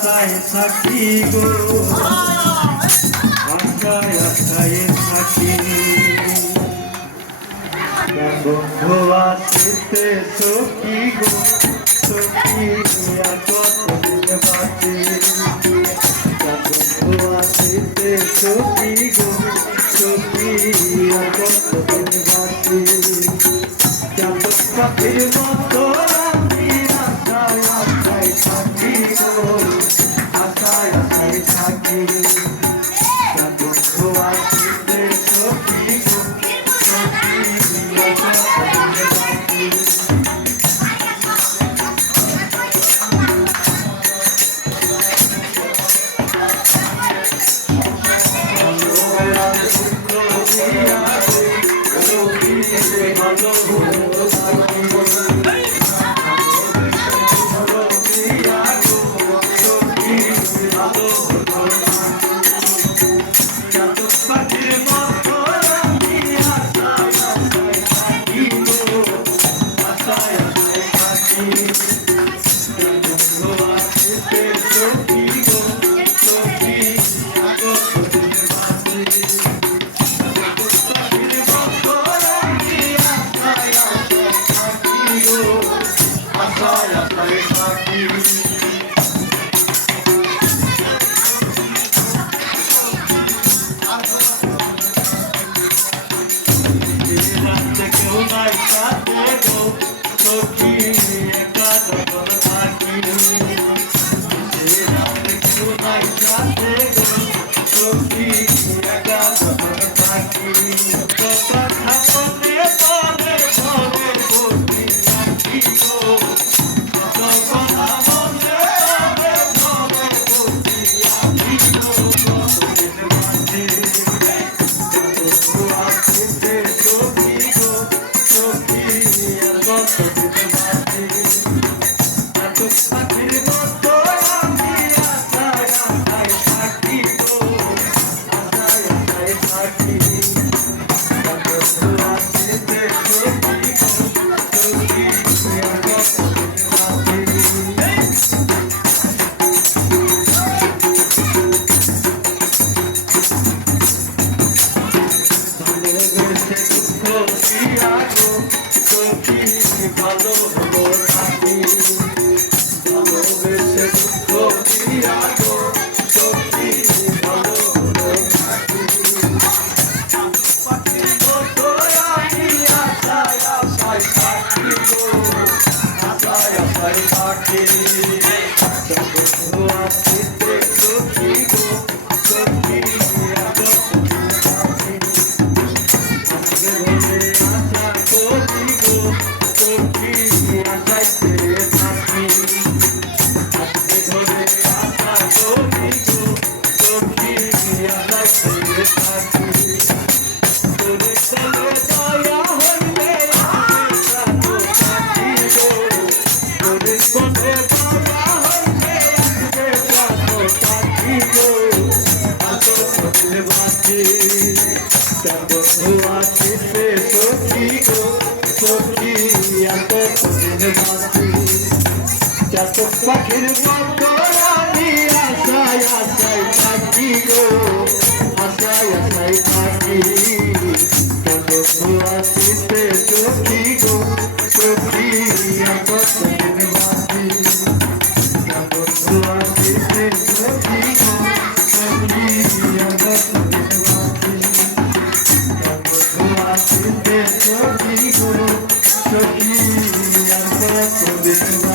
আশায় থাকি গো আশায় আশায় থাকি বন্ধু আসিতে সখী গো সখী আর কতদিন বাঁচি বন্ধু আসিতে সখী গো সখী আর কতদিন বাঁচি চাঁদ পাখির মতো আমি আশায় আশায় থাকি গো আশায় আশায় থাকি বন্ধু আসিতে সখী গো সখী আর কতদিন বাঁচি পাখির মতো আমি আশায় আশায় থাকি গো আশায় আশায় থাকি বন্ধু আসিতে সখী গো সখী কতদিন বাঁচি বন্ধু আসিতে সখী গো সখী কতদিন বাঁচি বন্ধু আসিতে সখী গো সখী কতদিন